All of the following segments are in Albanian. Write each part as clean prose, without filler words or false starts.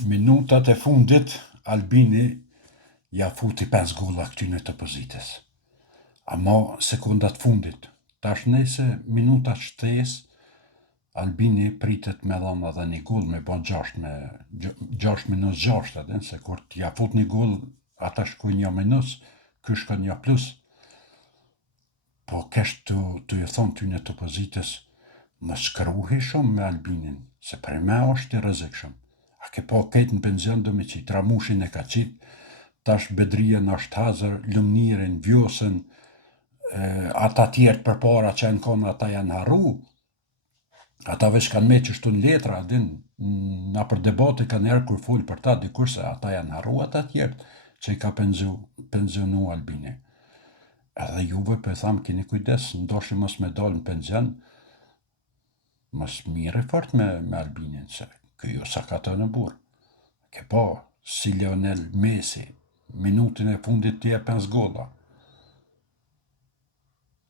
Minutat e fundit, Albini ja futi 5 golla këtyne të opozitës. Ama sekundat fundit, tash nese minutat shtesë, Albini pritet me dhënë edhe një goll me bon 6 -6, se kur t'ja fut një goll, ata shkojnë një minus, ky shkon një plus. Po kesh të ju thonë tyne të opozitës, më shkruhi shumë me Albinin, se për me është i rrezikshëm. A ke po kejtë në penzion do me qitë, Ramushin e ka qitë, tash Bedrien është hazër, Lumnirin, Vjosën, ata tjertë për para që e në konë ata janë harru, ata veç kanë me që shtu në letra, na për debate kanë erë kur full për ta, dikur se ata janë harru ata tjertë që i ka penzionu Albini. Edhe juve për thamë kini kujdes, ndoshtë mos me dalë në penzion, mos mire fort me Albinin, se kjo sa ka të në burë. Ke po, si Lionel Messi, minutin e fundit tje 5 golla.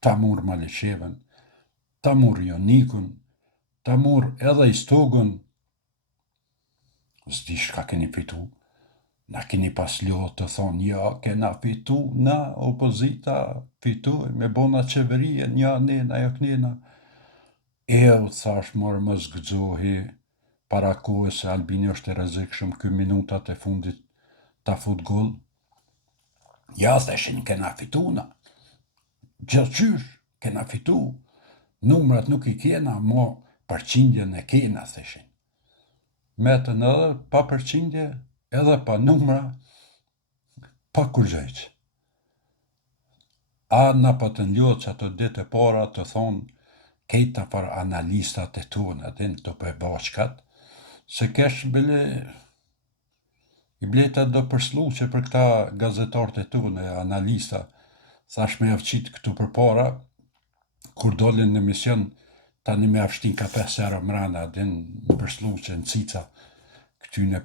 Ta mur Malesheven, ta mur Jonikun, ta mur edhe Istogën, s'di shka keni fitu. Na keni pas lo të thonë, ja, kena fitu, na, opozita, fitu, me bona qeverie, nja, nena, ja knena. Thash, morë më zgëzohi, para kohës se Albini është e rrezikshëm, ky minutat e fundit ta fut goll. Ja, theshin, kena fitu, na. Gjëqysh, kena fitu. Numrat nuk i kena, mo përqindjen e kena, theshin. Metën edhe pa përqindje, edhe pa numra, pa kur gjëjq. A na pa të njohë që ato ditë e para të thonë, kejta për analistat e tunë, adin të për bashkat, se kesh bile i bleta do përslu që për këta gazetarët e tunë, analista, thash me avqit këtu për para, kur dolin në mision, tani me avshtin ka 5 herë mrana, adin përslu që në cica, këtyne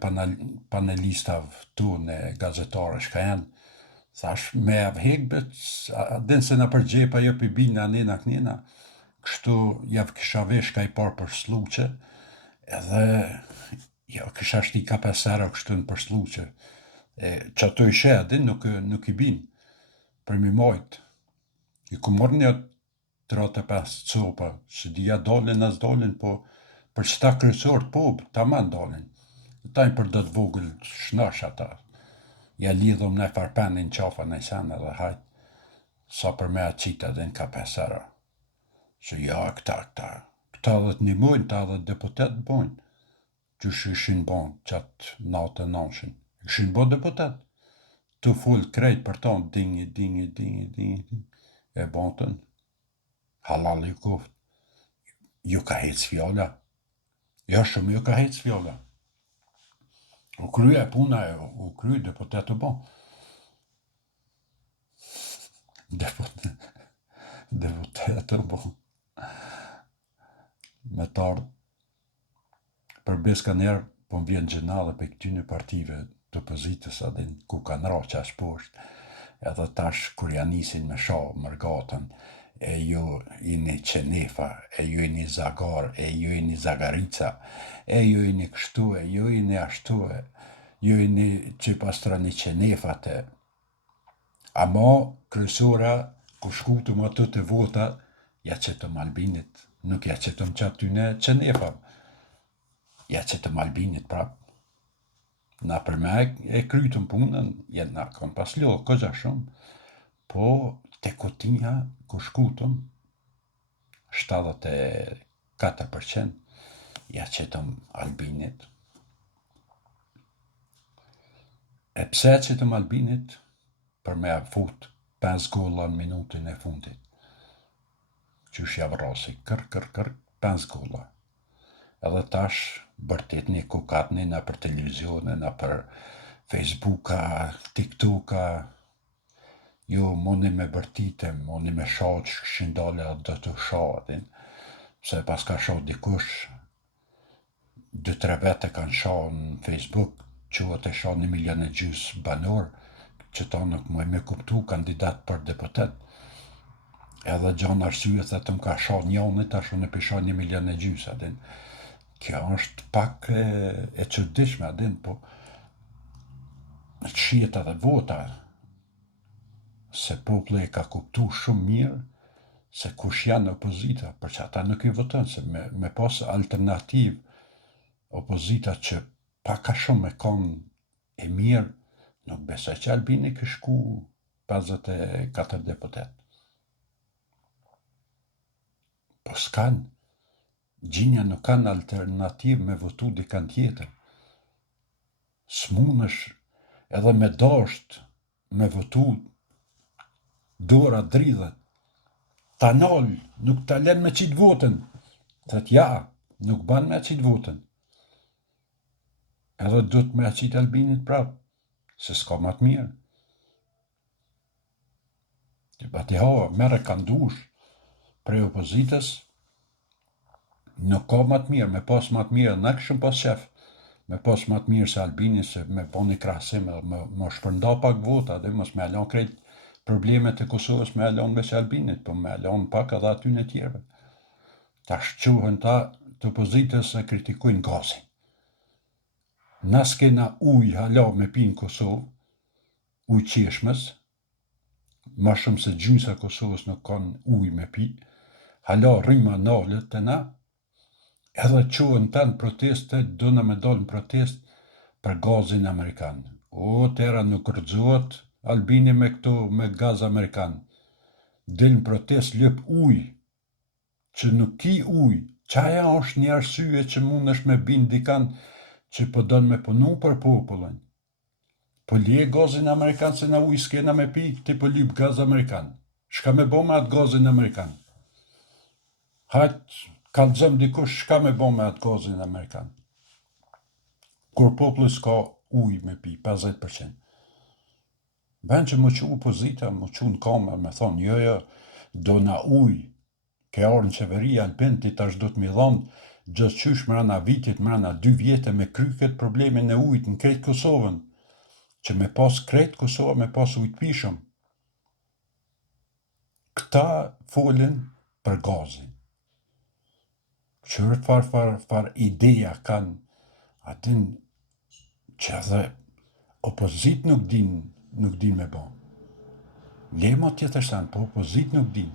panelistav tunë, gazetarë shka janë, thash me avhekbet, adin se në përgjepa jo për bina nena kënina, kështu jav kisha vesh ka i parë për sluqe, edhe jo kisha shti ka 5 herë kështu në për sluqe, që ato ishe adin nuk i bin, për mi majtë, i ku morë një 35 copa, që dhja dolin as dolin, po për qëta kryesor po, ta man dolin, tajnë për do të vogël shnash ata, ja lidhëm në farpenin qafa në sen edhe hajt, sa për me atë qita dhe në ka 5 herë. Se ja, këta dhe të një mojnë, ta dhe deputet bojnë, që ishin bon qatë natë nashin, ishin bo deputet, të full krejt për tonë, dingi, e bontën, halal ju kuft, ju ka hec fjalla, ja shumë ju ka hec fjalla, u krye puna, u krye deputet të bon, deputet të bon, me tardë, për beska njerë, po më vjen gjena dhe për këtyne partive të opozitës, adin ku kanë ra qash poshtë, edhe tash kur janë nisin me sha mërgatën, e ju i një Qenefa, e ju i një Zagar, e ju i një Zagarica, e ju i një kështu, e ju i një ashtu, e ju i një që pastra një Qenefate. Ama kryesora, ku shkutëm ato të vota, ja qëtëm Albinit, nuk ja qëtëm që atyne Qenefa, ja qëtëm Albinit prap. Na për me e krytëm punën, jenë na kam pas ljohë, këgja shumë, po te kotinja, ku shkutëm, 74%, ja qëtëm Albinit. E pse qëtëm Albinit? Për me fut 5 golla në minutin e fundit. Qysh ja vrasi, kër, 5 golla. Edhe tash, bërtit një kukatni na për televizione, na për Facebooka, TikToka, jo, moni me bërtite, moni me shaq, shindale dhe të shatin, se pas ka shaq dikush, 2-3 vete kanë shaq në Facebook, që të shaq 1,5 milion banor, që ta nuk më me kuptu kandidat për deputet. Edhe gjanë arsye, dhe të më ka shaq njënit, ashtu në pisha 1,5 milion, adin. Kjo është pak e çuditshme, a din, po shihet edhe vota se populli e ka kuptu shumë mirë se kush janë opozita, për që ata nuk i votojnë, se me pas alternativë opozita që pak a shumë me kanë e mirë, nuk besoj që Albini ka shku 54 deputet. Po s'kan, gjinja nuk kanë alternativë me votu dikant tjetër. S'munësh edhe me dasht me votu dora dridhet. Ta nol, nuk ta len me qitë votën. Thët ja, nuk ban me qitë votën. Edhe duhet me qitë Albinit prap, se s'ka ma të mirë. Bati hava, mere kanë dush prej opozitës, nuk ka ma të mirë, me pas ma të mirë, në këshëm pas shef, me pas ma të mirë se Albini, se me po një krasim, me shpërnda pak vota, dhe mos me alon krejt problemet e Kosovës me alon veç Albinit, po me alon pak edhe aty në tjerve. Ta shquhen ta të opozitës e kritikujnë gazin. Na s'kena uj hala me pi në Kosovë, uj qeshmës, ma shumë se gjysa Kosovës nuk kanë uj me pi, hala rrima nalët të na, edhe qohen ta në proteste, dona me dalë në protest për gazin Amerikan. O, tëra nuk rëzohet Albini me këto, me gaz Amerikan. Del në protest lëp uj, që nuk ki uj, qaja është një arsye që mund është me bin dikan që po donë me punu për popullin. Po lije gazin Amerikan se na uj s'kena me pi, ti po lyp gaz Amerikan. Shka me bo me atë gazin Amerikan? Hajtë, kalëzëm dikush, shka me bo me atë gazin Amerikan? Kur populli s'ka uj me pi, 50%. Ben që më që opozita, më që në kamer, me thonë, jo, do na uj, ke arë në qeveria Albin, ti tash do të mi dhonë, gjithë qysh mrena vitit, mrena 2 vjetë me kry këtë problemin e ujt në krejtë Kosovën, që me pas krejtë Kosovë, me pas ujtë pishëm. Këta folin për gazin. Qërë far ideja kanë, atin që edhe opozit nuk din me bo. Lema tjetër sanë, po opozit nuk din.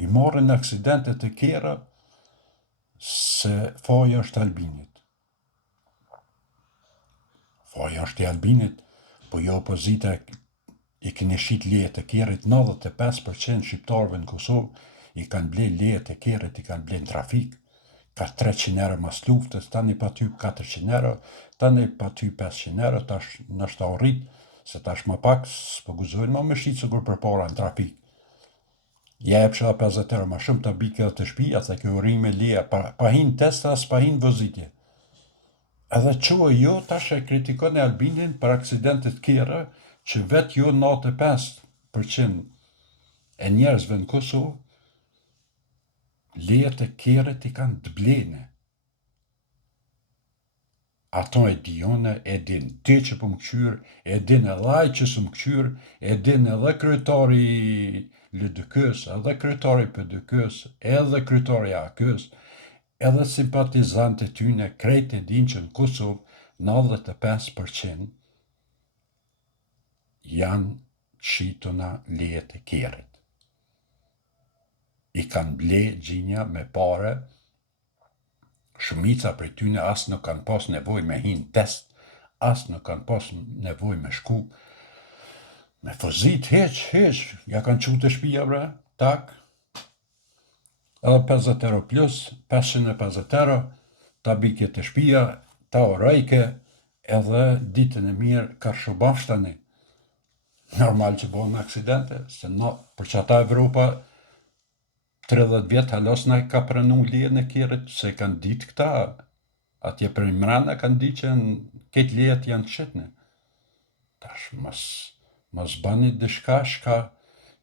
I marrin aksidentet e kjera se faja është Albinit. Faja është i Albinit, po jo opozita i këne shit lejet e kjerit, 95% shqiptarëve në Kosovë i kanë ble lejet e kjerit, i kanë ble në trafik, ka 300 euro mas luftës, tani pa ty 400 euro, tani pa ty 500 euro, tash nështë ta rrit, se tash ma pak s'po guzojnë ma me shqit sigur për para në trafik. Ja e pësha 50 euro ma shumë të bike dhe të shpia, se kjo rime leja, pa hin testa, s'pa hin vëzitje. Edhe që jo tash e kritikon e Albinin për aksidentet kjera, që vetë jo 95% e njerëzve në Kosovë, lejet e kjeret i kanë të blene. Ato e dijone, e din ti që po më këqyr, e din edhe ai që së më këqyr, e din edhe kryetari LDK-s, edhe kryetari PDK-s, edhe kryetari AK-s, edhe simpatizante tyne, krejt e din që në Kosovë 95% janë qituna lejet e kjerit. I kanë ble gjinja me pare, shumica për tyne asë nuk kanë pas nevoj me hin test, asë nuk kanë pas nevoj me shku, me fëzit, heq, ja kanë qu të shpia bre, tak, edhe 50 euro plus, 550 euro, ta bike të shpia, ta orajke, edhe ditën e mirë karshobashtani. Normal që bëhen aksidente, se për që ata Evropa 30 vjetë halos na ka pranu lejen e kjerit, se kanë ditë këta, atje për imrana kanë ditë që këtë lejet janë qëtëne. Tash, mos bani dishka shka,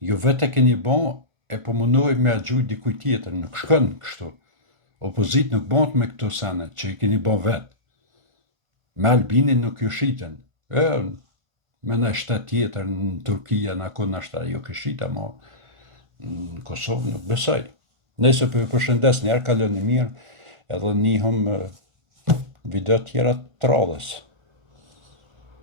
ju vete keni bon, e po mundohi me agjuj dikuj tjetër, nuk shkën kështu. Opozit nuk bon me këto sene, që i keni bon vetë. Me Albinin nuk ju shiten. Me në shtet tjetër në Turkia, në akon në shtet, jo këshita, ma në Kosovë nuk besoj. Nëse për ju përshëndes njerë, kaloni mirë, edhe njihëm video tjera të radhës.